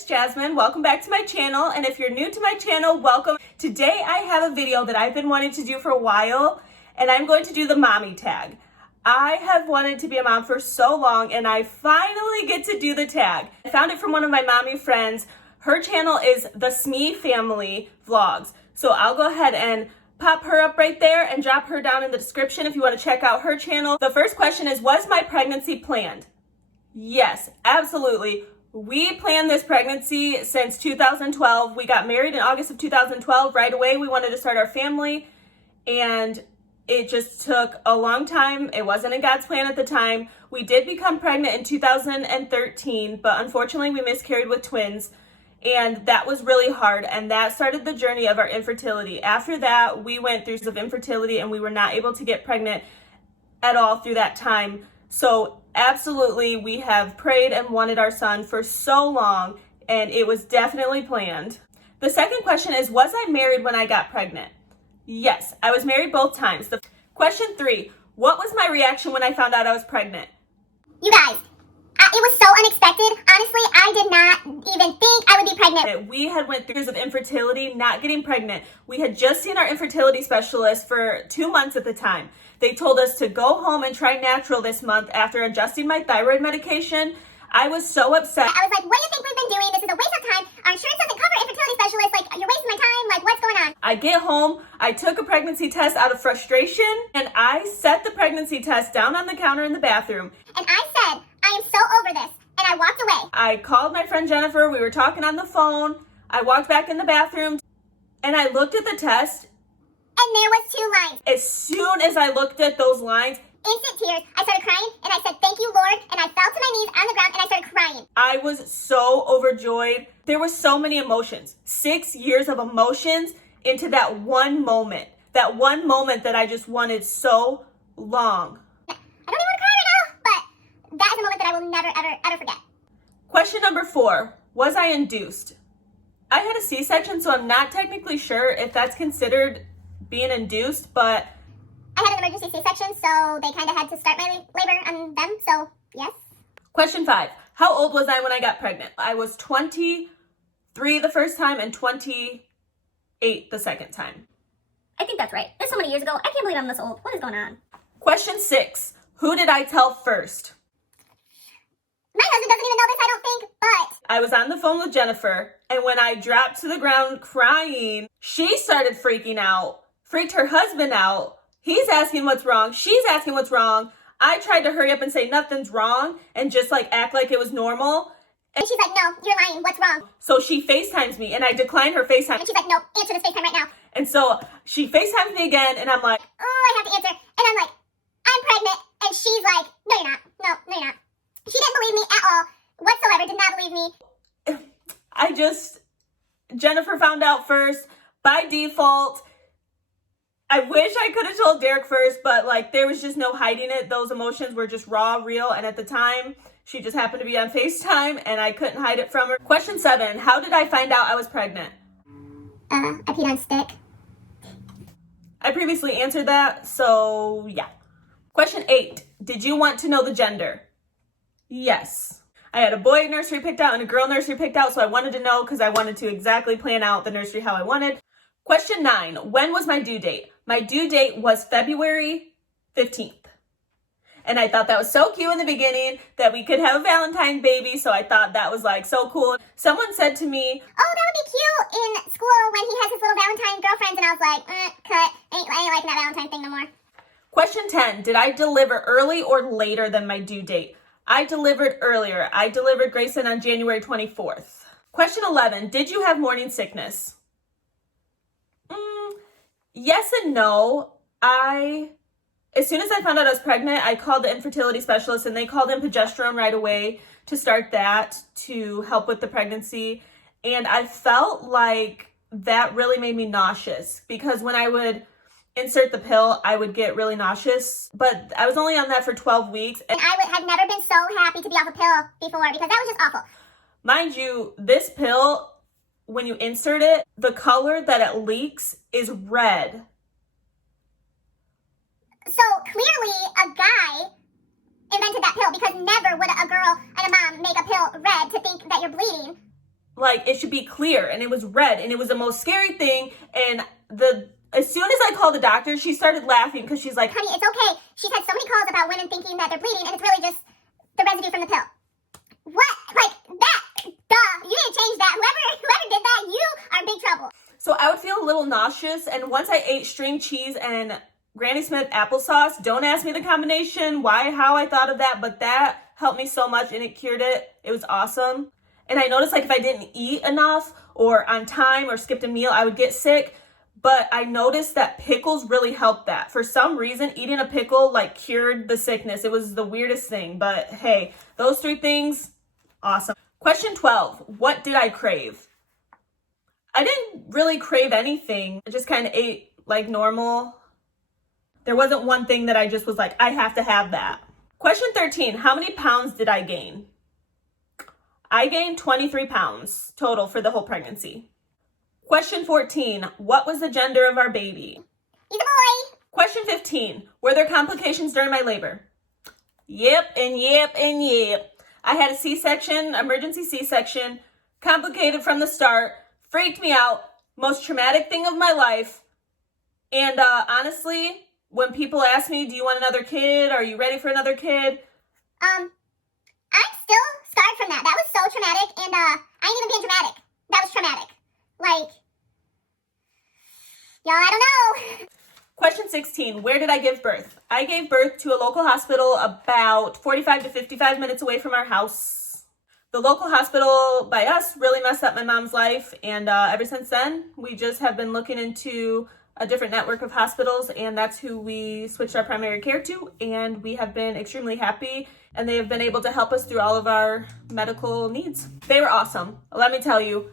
it's Jasmine. Welcome back to my channel, and if you're new to my channel, welcome. Today I have a video that I've been wanting to do for a while, and I'm going to do the mommy tag. I have wanted to be a mom for so long, and I finally get to do the tag. I found it from one of my mommy friends. Her channel is the Smee family vlogs, so I'll go ahead and pop her up right there and drop her down in the description if you want to check out her channel. The first question is, was my pregnancy planned? Yes, absolutely. We planned this pregnancy since 2012. We got married in August of 2012. Right away, we wanted to start our family, and it just took a long time. It wasn't in God's plan at the time. We did become pregnant in 2013, but unfortunately, we miscarried with twins, and that was really hard, and that started the journey of our infertility. After that, we went through some infertility, and we were not able to get pregnant at all through that time. So absolutely, we have prayed and wanted our son for so long, and it was definitely planned. The second question is, was I married when I got pregnant? Yes, I was married both times. Question 3, what was my reaction when I found out I was pregnant? You guys, it was so unexpected. Honestly, I did not even think I would be pregnant. We had went through years of infertility, not getting pregnant. We had just seen our infertility specialist for 2 months at the time. They told us to go home and try natural this month after adjusting my thyroid medication. I was so upset. I was like, what do you think we've been doing? This is a waste of time. Our insurance doesn't cover infertility specialists. Like, you're wasting my time. Like, what's going on? I get home, I took a pregnancy test out of frustration, and I set the pregnancy test down on the counter in the bathroom. And I said, I am so over this. And I walked away. I called my friend Jennifer. We were talking on the phone. I walked back in the bathroom, and I looked at the test. And there was 2 lines. As soon as I looked at those lines, instant tears. I started crying, and I said, thank you, Lord. And I fell to my knees on the ground, and I started crying. I was so overjoyed. There were so many emotions. 6 years of emotions into that one moment. That one moment that I just wanted so long. I don't even want to cry right now, but that is a moment that I will never, ever, ever forget. Question number 4, was I induced? I had a C-section, so I'm not technically sure if that's considered being induced, but I had an emergency C-section, so they kind of had to start my labor on them, so yes. Question 5, how old was I when I got pregnant? I was 23 the first time and 28 the second time. I think that's right. That's so many years ago. I can't believe I'm this old. What is going on? Question 6, who did I tell first? My husband doesn't even know this, I don't think, but I was on the phone with Jennifer, and when I dropped to the ground crying, she started freaking out, freaked her husband out. He's asking what's wrong. She's asking what's wrong. I tried to hurry up and say nothing's wrong and just like act like it was normal. And she's like, no, you're lying. What's wrong? So she FaceTimes me, and I declined her FaceTime. And she's like, no, answer this FaceTime right now. And so she FaceTimes me again, and I'm like, oh, I have to answer. And I'm like, I'm pregnant. And she's like, no, you're not. No, you're not. She didn't believe me at all whatsoever. Did not believe me. Jennifer found out first by default. I wish I could have told Derek first, but like there was just no hiding it. Those emotions were just raw, real. And at the time, she just happened to be on FaceTime, and I couldn't hide it from her. Question 7, how did I find out I was pregnant? I peed on stick. I previously answered that, so yeah. Question 8, did you want to know the gender? Yes. I had a boy nursery picked out and a girl nursery picked out, so I wanted to know because I wanted to exactly plan out the nursery how I wanted. Question 9, when was my due date? My due date was February 15th. And I thought that was so cute in the beginning that we could have a Valentine baby, so I thought that was like so cool. Someone said to me, oh, that would be cute in school when he has his little Valentine girlfriends, and I was like, cut. I ain't liking that Valentine thing no more. Question 10, did I deliver early or later than my due date? I delivered earlier. I delivered Grayson on January 24th. Question 11, did you have morning sickness? Yes and no. As soon as I found out I was pregnant, I called the infertility specialist, and they called in progesterone right away to start that to help with the pregnancy. And I felt like that really made me nauseous because when I would insert the pill, I would get really nauseous. But I was only on that for 12 weeks. And I had never been so happy to be off a pill before because that was just awful. Mind you, this pill, when you insert it, the color that it leaks is red. So clearly a guy invented that pill because never would a girl and a mom make a pill red to think that you're bleeding. like it should be clear, and it was red, and it was the most scary thing. And as soon as I called the doctor, she started laughing because she's like, honey, it's okay. She's had so many calls about women thinking that they're bleeding, and it's really just the residue from the pill. What? Like that? Duh. You need to change that. Whoever did that, you are in big trouble. so I would feel a little nauseous, and once I ate string cheese and Granny Smith applesauce, don't ask me the combination, how I thought of that, but that helped me so much, and it cured it. It was awesome. And I noticed, like, if I didn't eat enough or on time or skipped a meal, I would get sick. But I noticed that pickles really helped that. For some reason, eating a pickle, like, cured the sickness. It was the weirdest thing. But hey, those 3 things, awesome. Question 12, what did I crave? I didn't really crave anything. I just kind of ate like normal. There wasn't one thing that I just was like, I have to have that. Question 13, how many pounds did I gain? I gained 23 pounds total for the whole pregnancy. Question 14, what was the gender of our baby? He's a boy. Question 15, were there complications during my labor? Yep, and yep, and yep. I had a C-section, emergency C-section, complicated from the start, freaked me out, most traumatic thing of my life. And honestly, when people ask me, do you want another kid? Are you ready for another kid? I'm still scarred from that. That was so traumatic, and I ain't even being dramatic. That was traumatic. Like, y'all, I don't know. Question 16, where did I give birth? I gave birth to a local hospital about 45 to 55 minutes away from our house. The local hospital by us really messed up my mom's life, and ever since then, we just have been looking into a different network of hospitals, and that's who we switched our primary care to, and we have been extremely happy, and they have been able to help us through all of our medical needs. They were awesome. Let me tell you,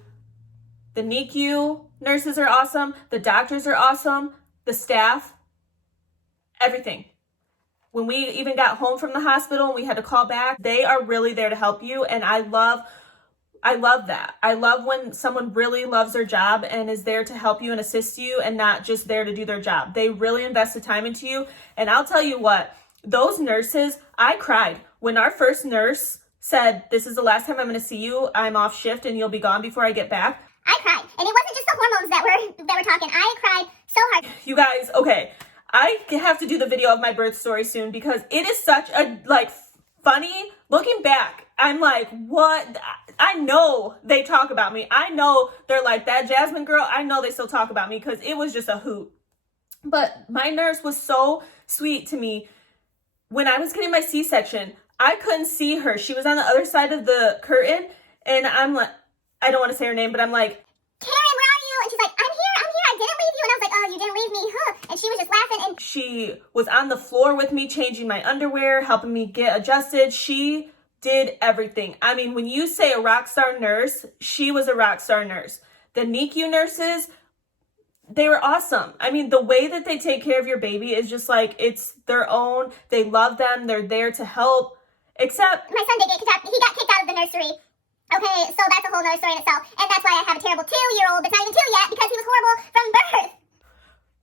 the NICU nurses are awesome, the doctors are awesome, the staff, everything. When we even got home from the hospital and we had to call back, they are really there to help you, and I love that. I love when someone really loves their job and is there to help you and assist you and not just there to do their job. They really invest the time into you. And I'll tell you what, those nurses, I cried. When our first nurse said, this is the last time I'm going to see you, I'm off shift and you'll be gone before I get back. I cried. And it wasn't just the hormones that were talking. I cried so hard. You guys, okay, I have to do the video of my birth story soon because it is such a, like, funny, looking back, I'm like, what? I know they talk about me. I know they're like, that Jasmine girl, I know they still talk about me because it was just a hoot. But my nurse was so sweet to me. When I was getting my C-section, I couldn't see her. She was on the other side of the curtain, and I'm like, I don't want to say her name, but I'm like, Karen, where are you? And she's like, I'm here, I didn't leave you. And I was like, oh, you didn't leave me, huh? And she was just laughing. And she was on the floor with me, changing my underwear, helping me get adjusted. She did everything. I mean, when you say a rock star nurse, she was a rock star nurse. The NICU nurses, they were awesome. I mean, the way that they take care of your baby is just like, it's their own. They love them. They're there to help. Except my son did he got kicked out of the nursery. Okay, so that's a whole nother story in itself. And that's why I have a terrible 2-year-old that's not even 2 yet because he was horrible from birth.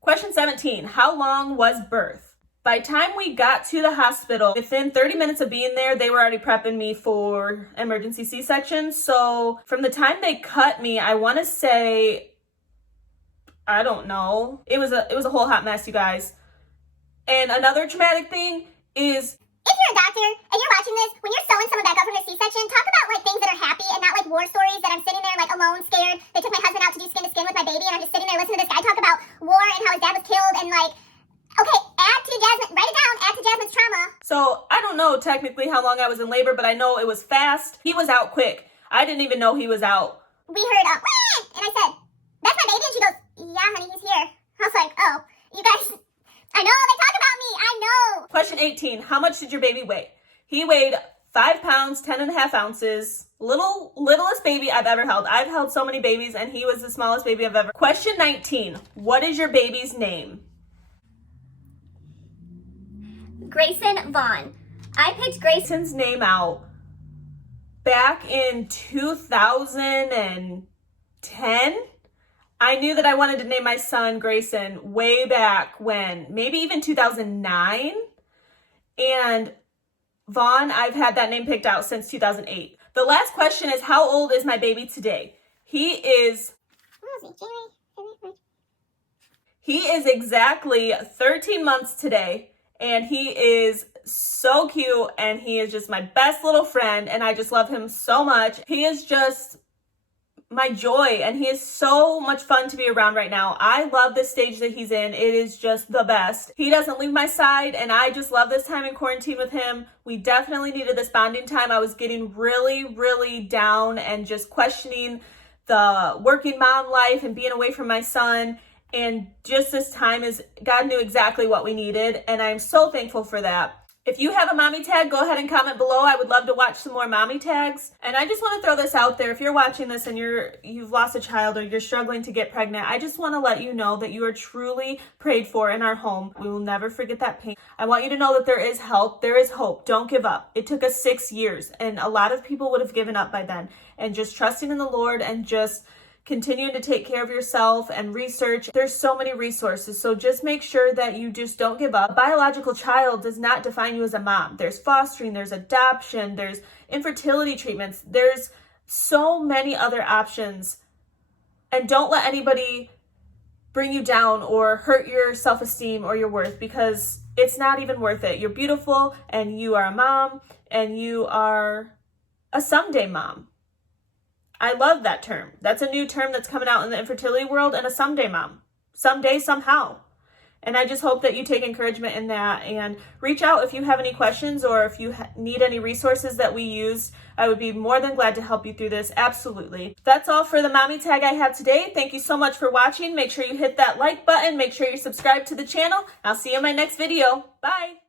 Question 17, how long was birth? By the time we got to the hospital, within 30 minutes of being there, they were already prepping me for emergency C-section. So from the time they cut me, I want to say, I don't know. It was a whole hot mess, you guys. And another traumatic thing is, if you're a doctor and you're watching this, when you're sewing someone back up from their C-section, talk about like things that are happy and not like war stories that I'm sitting there like alone, scared. They took my husband out to do skin to skin with my baby, and I'm just sitting there listening to this guy talk about war and how his dad was killed, and like, okay, write it down, add to Jasmine's trauma. So I don't know technically how long I was in labor, but I know it was fast. He was out quick. I didn't even know he was out. We heard Wah! And I said, that's my baby, and she goes, yeah, honey, he's here. I was like, oh, you guys, I know they talk about me, I know. Question 18, how much did your baby weigh? He weighed 5 pounds, 10.5 ounces. Littlest baby I've ever held. I've held so many babies, and he was the smallest baby I've ever. Question 19, what is your baby's name? Grayson Vaughn. I picked Grayson's name out back in 2010. I knew that I wanted to name my son Grayson way back when, maybe even 2009. And Vaughn, I've had that name picked out since 2008. The last question is, how old is my baby today? He is exactly 13 months today, and he is so cute, and he is just my best little friend, and I just love him so much. He is just my joy, and he is so much fun to be around right now. I love this stage that he's in. It is just the best. He doesn't leave my side, and I just love this time in quarantine with him. We definitely needed this bonding time. I was getting really, really down and just questioning the working mom life and being away from my son. And just this time God knew exactly what we needed, and I'm so thankful for that. If you have a mommy tag, go ahead and comment below. I would love to watch some more mommy tags. And I just want to throw this out there. If you're watching this and you've lost a child or you're struggling to get pregnant, I just want to let you know that you are truly prayed for in our home. We will never forget that pain. I want you to know that there is help. There is hope. Don't give up. It took us 6 years, and a lot of people would have given up by then. And just trusting in the Lord and just continuing to take care of yourself and research. There's so many resources, so just make sure that you just don't give up. A biological child does not define you as a mom. There's fostering, there's adoption, there's infertility treatments. There's so many other options. And don't let anybody bring you down or hurt your self-esteem or your worth, because it's not even worth it. You're beautiful, and you are a mom, and you are a someday mom. I love that term. That's a new term that's coming out in the infertility world, and a someday mom. Someday, somehow. And I just hope that you take encouragement in that and reach out if you have any questions or if you need any resources that we used. I would be more than glad to help you through this. Absolutely. That's all for the mommy tag I have today. Thank you so much for watching. Make sure you hit that like button. Make sure you subscribe to the channel. I'll see you in my next video. Bye.